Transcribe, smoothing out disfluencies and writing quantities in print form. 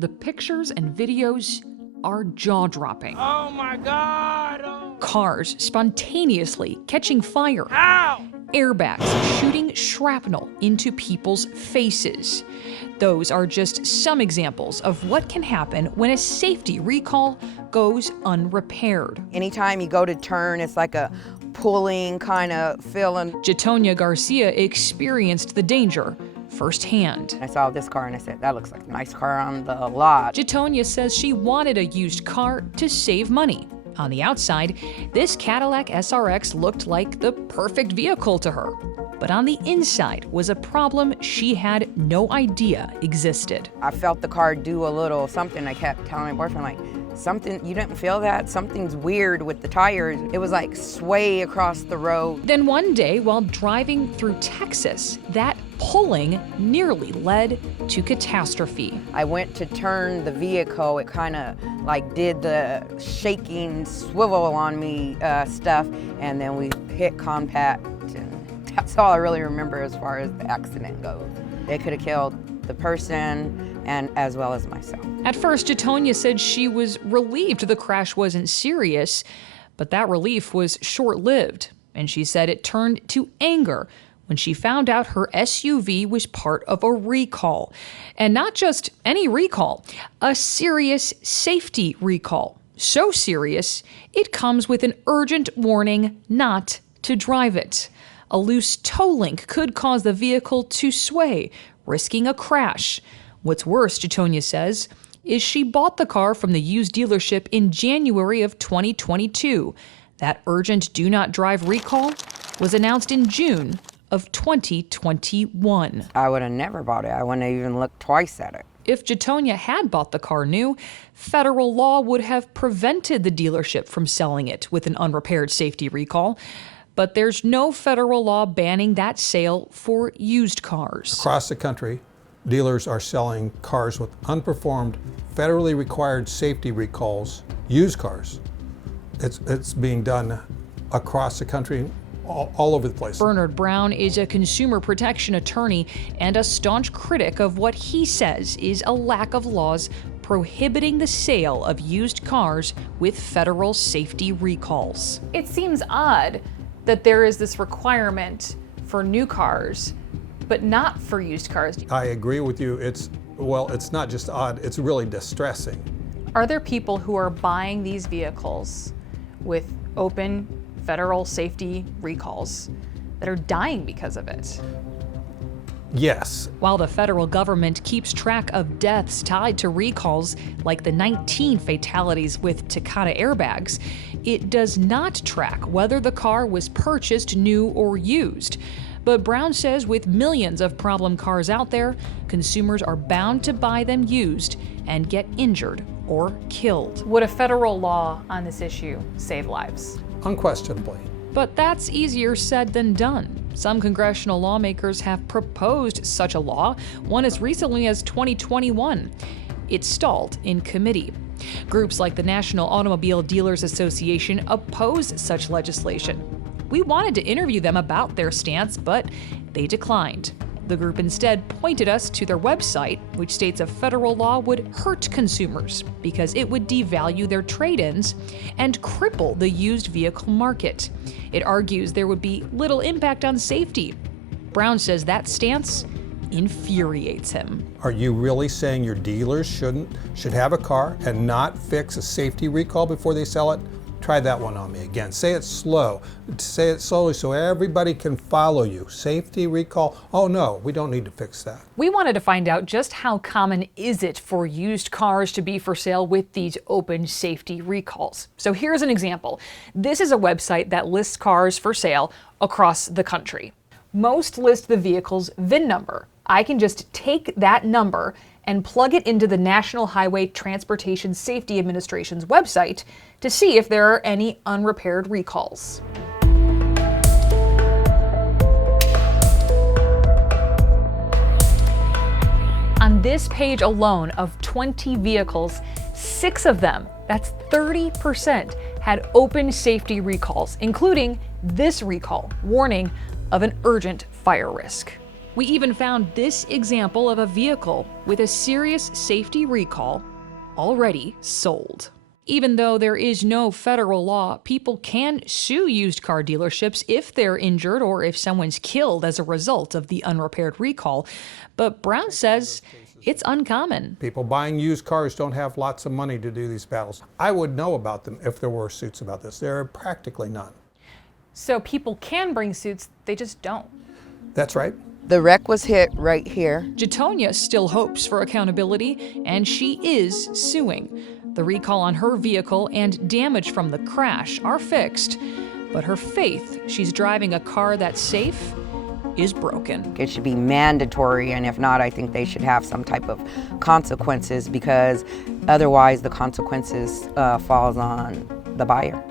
The pictures and videos are jaw-dropping. Oh my God! Oh. Cars spontaneously catching fire. Ow! Airbags shooting shrapnel into people's faces. Those are just some examples of what can happen when a safety recall goes unrepaired. Anytime you go to turn, it's like a pulling kind of feeling. Jatonia Garcia experienced the danger firsthand. I saw this car and I said, that looks like a nice car on the lot. Jatonia says she wanted a used car to save money. On the outside, this Cadillac SRX looked like the perfect vehicle to her. But on the inside was a problem she had no idea existed. I felt the car do a little something. I kept telling my boyfriend, like, something, you didn't feel that? Something's weird with the tires. It was like sway across the road. Then one day, while driving through Texas, that pulling nearly led to catastrophe. I went to turn the vehicle. It kind of like did the shaking swivel on me stuff, and then we hit compact, and that's all I really remember as far as the accident goes. It could have killed the person and as well as myself. At first, Jatonia said she was relieved the crash wasn't serious, but that relief was short-lived, and she said it turned to anger when she found out her SUV was part of a recall. And not just any recall, a serious safety recall. So serious, it comes with an urgent warning not to drive it. A loose tow link could cause the vehicle to sway, risking a crash. What's worse, Jatonia says, is she bought the car from the used dealership in January of 2022. That urgent do not drive recall was announced in June of 2021. I would have never bought it. I wouldn't have even looked twice at it. If Jatonia had bought the car new, federal law would have prevented the dealership from selling it with an unrepaired safety recall. But there's no federal law banning that sale for used cars. Across the country, dealers are selling cars with unperformed, federally required safety recalls, used cars. It's being done across the country, all over the place. Bernard Brown is a consumer protection attorney and a staunch critic of what he says is a lack of laws prohibiting the sale of used cars with federal safety recalls. It seems odd that there is this requirement for new cars, but not for used cars. I agree with you. It's not just odd, it's really distressing. Are there people who are buying these vehicles with open federal safety recalls that are dying because of it? Yes. While the federal government keeps track of deaths tied to recalls, like the 19 fatalities with Takata airbags, it does not track whether the car was purchased new or used. But Brown says with millions of problem cars out there, consumers are bound to buy them used and get injured or killed. Would a federal law on this issue save lives? Unquestionably. But that's easier said than done. Some congressional lawmakers have proposed such a law, one as recently as 2021. It stalled in committee. Groups like the National Automobile Dealers Association oppose such legislation. We wanted to interview them about their stance, but they declined. The group instead pointed us to their website, which states a federal law would hurt consumers because it would devalue their trade-ins and cripple the used vehicle market. It argues there would be little impact on safety. Brown says that stance infuriates him. Are you really saying your dealers should have a car and not fix a safety recall before they sell it? Try that one on me again. Say it slow. Say it slowly so everybody can follow you. Safety recall. Oh no, we don't need to fix that. We wanted to find out just how common is it for used cars to be for sale with these open safety recalls. So here's an example. This is a website that lists cars for sale across the country. Most list the vehicle's VIN number. I can just take that number and plug it into the National Highway Transportation Safety Administration's website to see if there are any unrepaired recalls. On this page alone of 20 vehicles, 6 of them, that's 30%, had open safety recalls, including this recall, warning of an urgent fire risk. We even found this example of a vehicle with a serious safety recall already sold. Even though there is no federal law, people can sue used car dealerships if they're injured or if someone's killed as a result of the unrepaired recall. But Brown says it's uncommon. People buying used cars don't have lots of money to do these battles. I would know about them if there were suits about this. There are practically none. So people can bring suits, they just don't. That's right. The wreck was hit right here. Jatonia still hopes for accountability, and she is suing. The recall on her vehicle and damage from the crash are fixed, but her faith she's driving a car that's safe is broken. It should be mandatory, and if not, I think they should have some type of consequences, because otherwise the consequences falls on the buyer.